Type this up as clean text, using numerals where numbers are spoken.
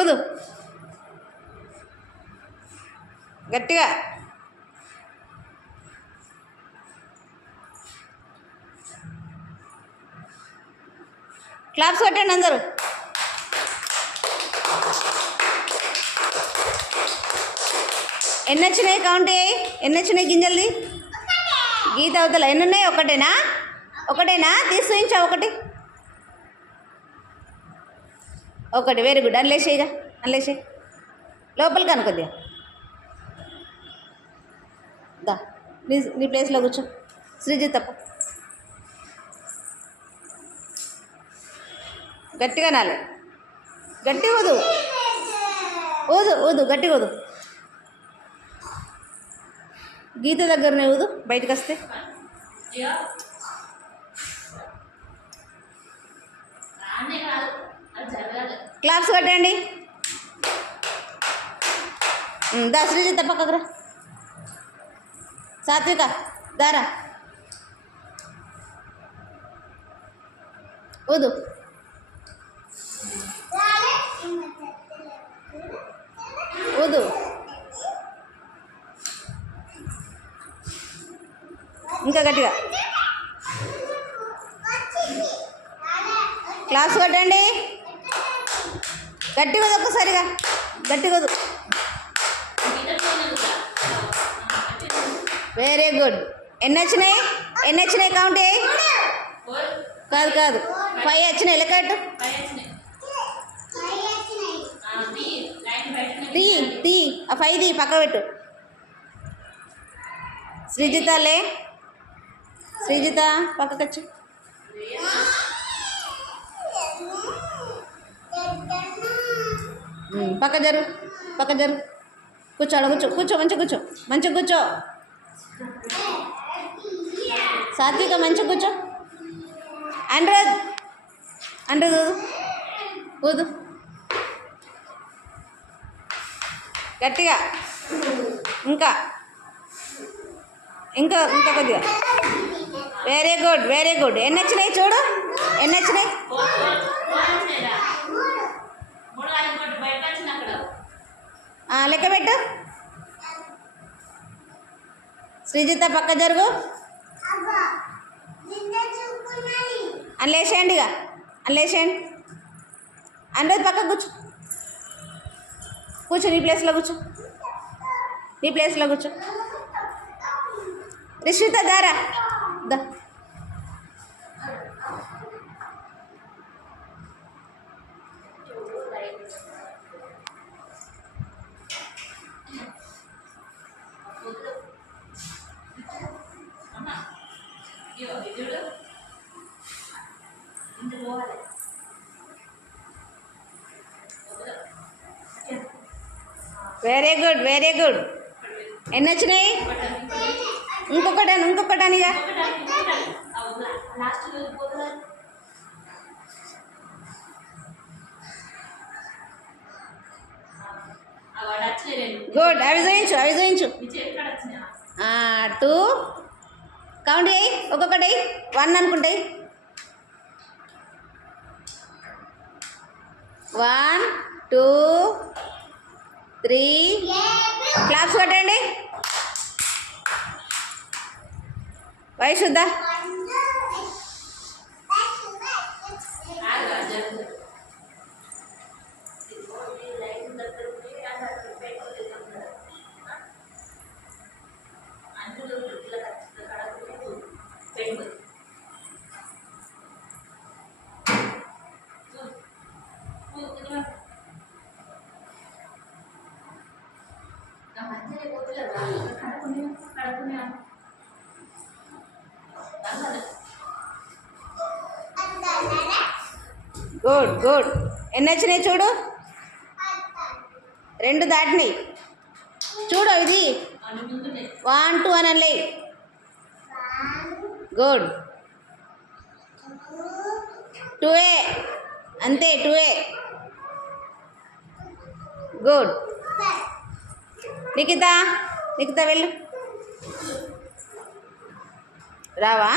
ఊదు గట్టిగా. క్లాప్స్ కొట్టండి అందరూ. ఎన్ని వచ్చినాయి? కౌంట్ అయ్యాయి. ఎన్ని వచ్చినాయి గింజలది? గీత అవతల ఎన్ని ఉన్నాయి? ఒకటేనా? ఒకటేనా? తీసి చూయించా. ఒకటి. Very good. అన్లేసేయిగా, అన్లేసేయి. లోపలికి అనుకొద్దిగా. దా నీ ప్లేస్లో కూర్చో. శ్రీజిత్ తప్ప గట్టిగా నాలే. గట్టి ఊదు, ఊదు ఊదు, గట్టి ఊదు. గీత దగ్గరనే ఊదు, బయటకు వస్తే. క్లాప్స్ కట్టండి. దా శ్రీజిత్ పక్కకురా. సాత్విక దారా ఊదు. ఊదు. ఇంకా గట్టిగా. క్లాప్స్ కొట్టండి. గట్టిగా ఊదు, ఒక్కసారిగా గట్టిగా ఊదు. Very good. ఎన్ని వచ్చినాయి? ఎన్ని వచ్చినాయి? కౌంట్ అయ్యి. కాదు 5 వచ్చినాయి. లెక్కట్టు. తీ ఆ 5 పక్క పెట్టు. శ్రీజితలే, శ్రీజిత పక్కకొచ్చు. పక్క జరు, పక్క జరు. కూర్చో, కూర్చో, మంచిగా కూర్చో. సాత్విక మంచిగా కూర్చో. అండ్రద్ ఊదు గట్టిగా. ఇంకా కొద్దిగా. Very good. ఎన్ని వచ్చినాయి చూడు? ఎన్ని వచ్చినాయి? లెక్క పెట్టు. శ్రీజిత పక్క జరుగు. అన్లేసేయండి. ఇక అన్లేసేయండి. అనురోధ్ పక్క కూర్చో. నీ ప్లేస్లో కూర్చో. రిషిత దారా దా. Very good. ఎన్ని వచ్చినాయి? ఇంకొకటానిగా. గుడ్. అవి చూయించు. 2 కౌంట్ అయ్యి. ఒక్కొక్కటి 1 అనుకుంటాయి. 1 2 3. క్లాప్స్ కొట్టండి. వైశుద్ధ గుడ్. ఎన్ని వచ్చినాయి చూడు? 2 దాటినాయి చూడు. ఇది 1 2 అనాలి. గుడ్. 2A అంతే. 2A. గుడ్. నిఖిత వెళ్ళు. రావా?